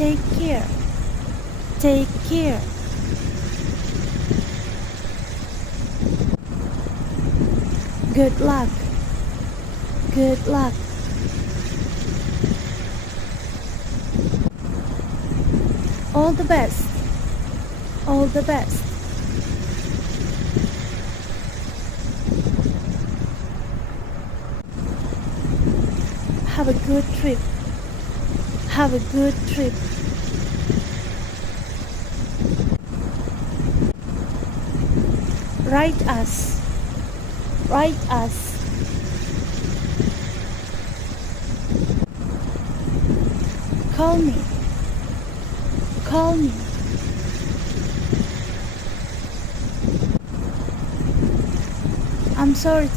Take care. Take care. Good luck. Good luck. All the best. All the best. Have a good trip. Have a good trip. Write us. Write us. Call me. Call me. I'm sorry to